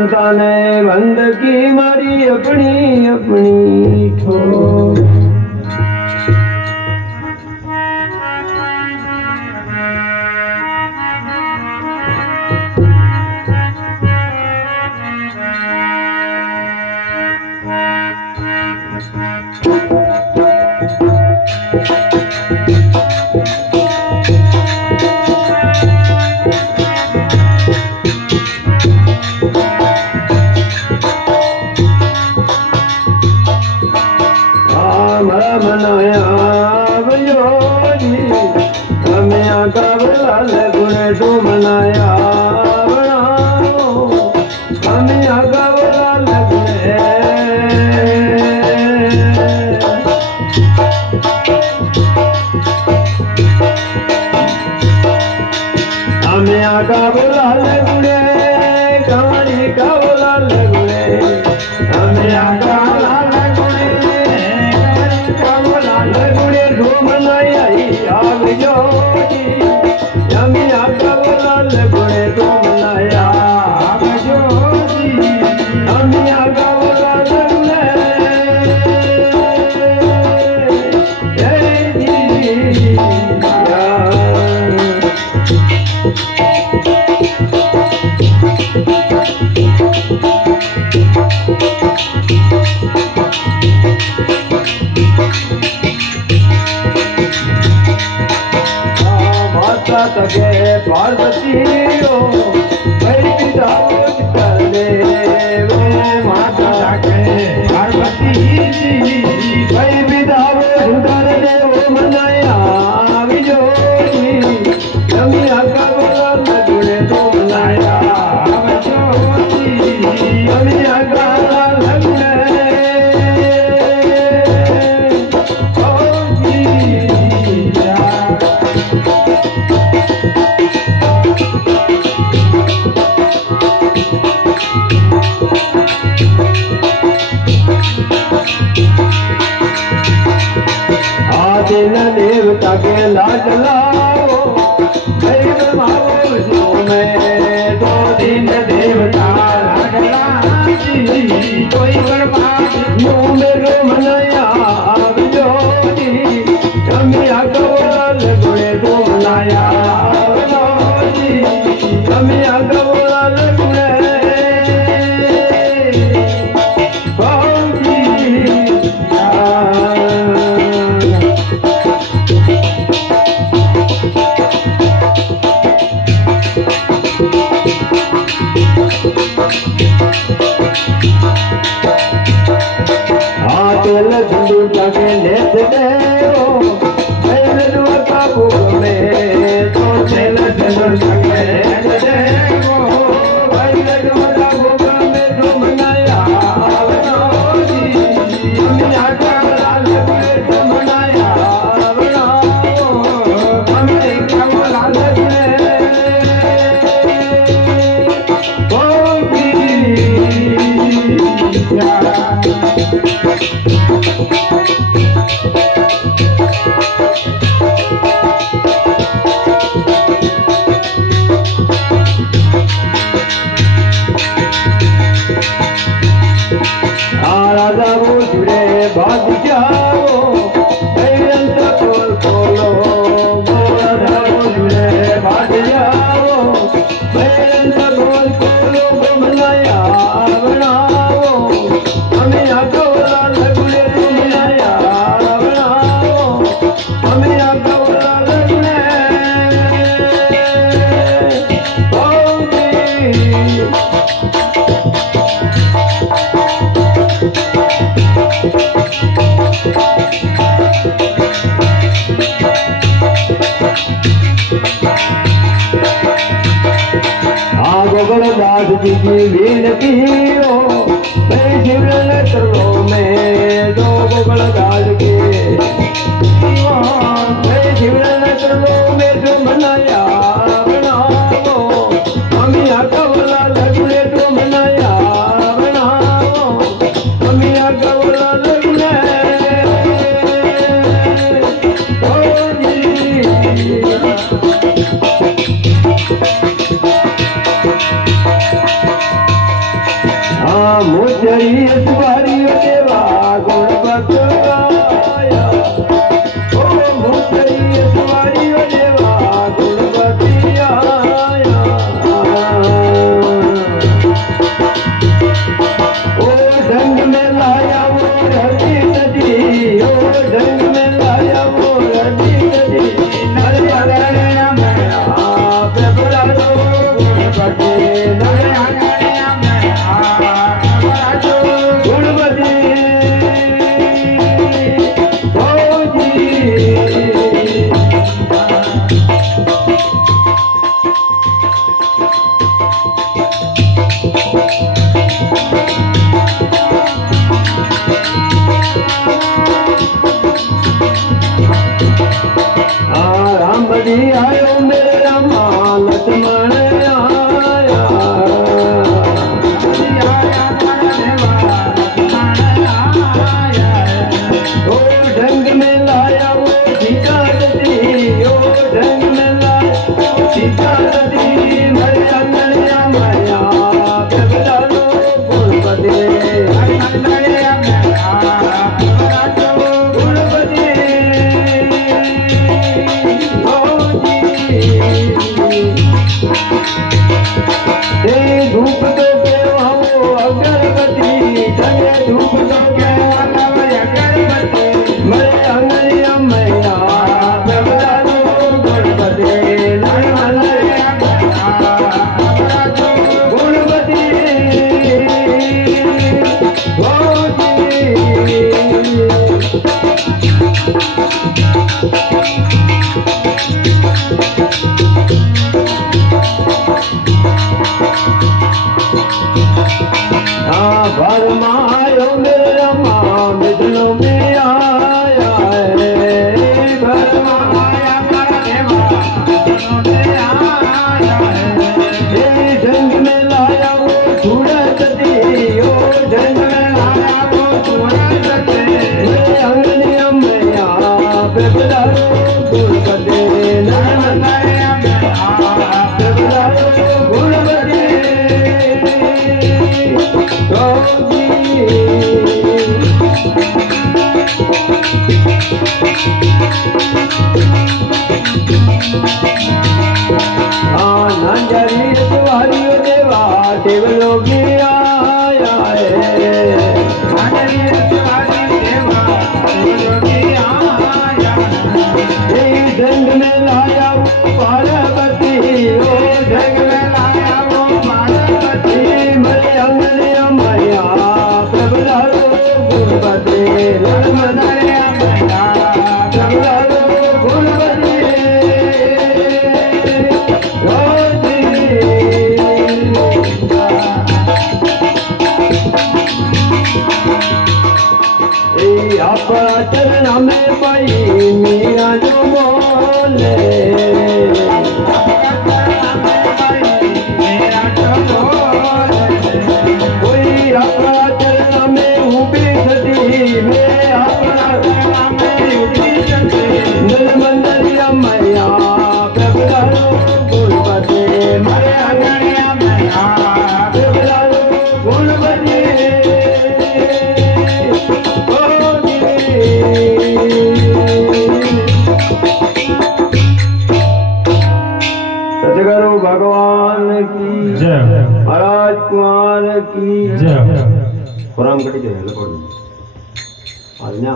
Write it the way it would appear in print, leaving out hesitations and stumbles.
संताने बंद की मारी अपनी अपनी ठोर। मनाया बजोरी हमें आका लाल गुणे तो मनाया बनाओ हमें आका लाल गुणे हमें आका लाल गुणे कमरी का लाल गुणे हमें आका लाल गुणे गुणे घूमनाया आग जोड़ी यमी आका लाल गुणे घूमनाया आग जोड़ी यमी आका लाल गुणे माता तके पार्वती हो मेरी पिता चले वो माता तके पार्वती जी मेरी पिता चले वो मनाया विजोरी यमी आका लाल गुणे तो मनाया विजोरी यमी आका लाल गुणे दिन देवता के लाज लाओ दैव माओ में दो दिन देवता लाज लाची कोई बर्बाद मुँह में रो मनाया जोड़ी कमी आका लाल गुणे तो मनाया कमी आका लाल गुणे तेल सिंदूर के नेत देवो तेल का भूख में तो तेल सिंदूर के नेत देवो तेल का भूख में तो मनाया बनोजी हमें आका लाल गुणे तो मनाया बनाओ हमें आका लाल गुणे राजा वो जुड़े बादशाहो बेरंत खोल खोलो राजा वो जुड़े बादशाहो बेरंत खोल खोलो मनाया बनाओ हमें आका लाल गुणे तो मनाया बनाओ हमें आका लाल गुणे दास जी की विनती हो मैं जीवन चलो में दो गोगल दास के मैं जीवन चलो में जो मनाया बनाओ हमें आका लाल गुणे तो मनाया बनाओ हमें आका लाल गुणे મુજરી સવારીઓ દેવા ગુણવત આયા ઓ મુજરી સવારીઓ દેવા ગુણવતી આયા ઓ ઢંગ મે લાયા વો રતી નદી ઓ ઢંગ મે લાયા વો રતી નદી નરે આગણે આ બેબલાડો ગુણવતી નરે आयो मेरे रामा लक्ष्मण आया ओ ढंग में लाया वो सीता नदी ओ ढंग में लाया सीता नदी मेरे अंगनिया माया बेबलालो गुणवती धूप तो के वो अगरबत्ती जगे धूप तो के अगरबत्ती मेरे अंगनिया मैया बेबलालो गुणवती गुणवती भर मायो मेरा माँ मिथुनो में आया है भर माया मेरा देवा मिथुनो में आया है ढंग में लाया वो सूरजती ओ ढंग में लाया वो सूरजती मेरे अंगनिया मैया बेबलालो गुणवती नरमनाया मैया बेबलालो गुणवती नंजरी सवारियों देवा केवलो की आया है नंजरी सवारियों देवा केवलो की आया है ढंग में लाया वो पार्वती ओ ढंग में लाया वो पार्वती मेरे अंगनिया मैया बेबलालो गुणवती नर्मदाया मैया बेबलालो गुणवती अपना चरण में पाई मीरा जो बोले कोई अपना चरण में उभी सती मैं अपना चरण में उभी सती निर्मंदरिया मैया बेबलालो गुणवती मेरे अंगनिया मैया बेबलालो गुणवती सतगुरु भगवान की जय महाराज कुमार की जय कुरान कटी जो है लपड़ आज ना